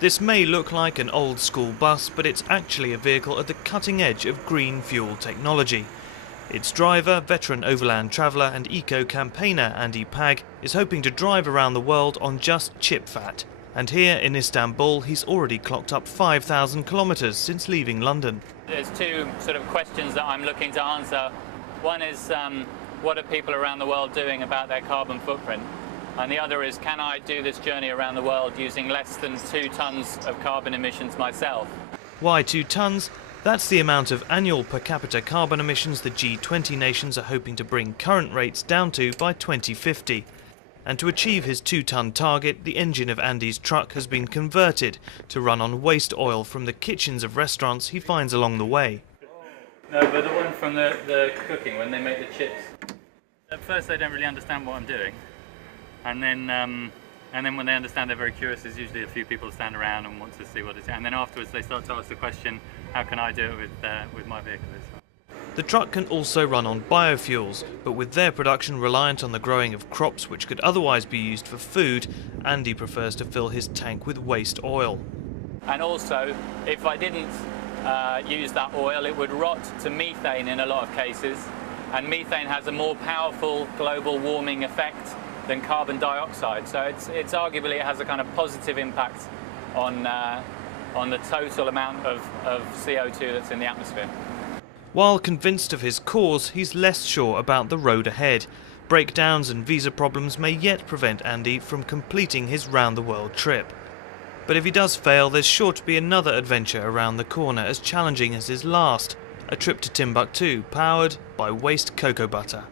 This may look like an old school bus, but it's actually a vehicle at the cutting edge of green fuel technology. Its driver, veteran overland traveller and eco-campaigner Andy Pag, is hoping to drive around the world on just chip fat. And here in Istanbul, he's already clocked up 5,000 kilometres since leaving London. There's two sort of questions that I'm looking to answer. One is, what are people around the world doing about their carbon footprint? And the other is, can I do this journey around the world using less than 2 tonnes of carbon emissions myself? Why 2 tonnes? That's the amount of annual per capita carbon emissions the G20 nations are hoping to bring current rates down to by 2050. And to achieve his 2-tonne target, the engine of Andy's truck has been converted to run on waste oil from the kitchens of restaurants he finds along the way. No, but the one from the cooking, when they make the chips. At first they don't really understand what I'm doing. And then when they understand, they're very curious. There's usually a few people stand around and want to see what it's. And then afterwards, they start to ask the question, "How can I do it with my vehicle?" The truck can also run on biofuels, but with their production reliant on the growing of crops which could otherwise be used for food, Andy prefers to fill his tank with waste oil. And also, if I didn't use that oil, it would rot to methane in a lot of cases. And methane has a more powerful global warming effect than carbon dioxide, so it's arguably it has a kind of positive impact on the total amount of CO2 that's in the atmosphere. While convinced of his cause, he's less sure about the road ahead. Breakdowns and visa problems may yet prevent Andy from completing his round-the-world trip. But if he does fail, there's sure to be another adventure around the corner as challenging as his last, a trip to Timbuktu powered by waste cocoa butter.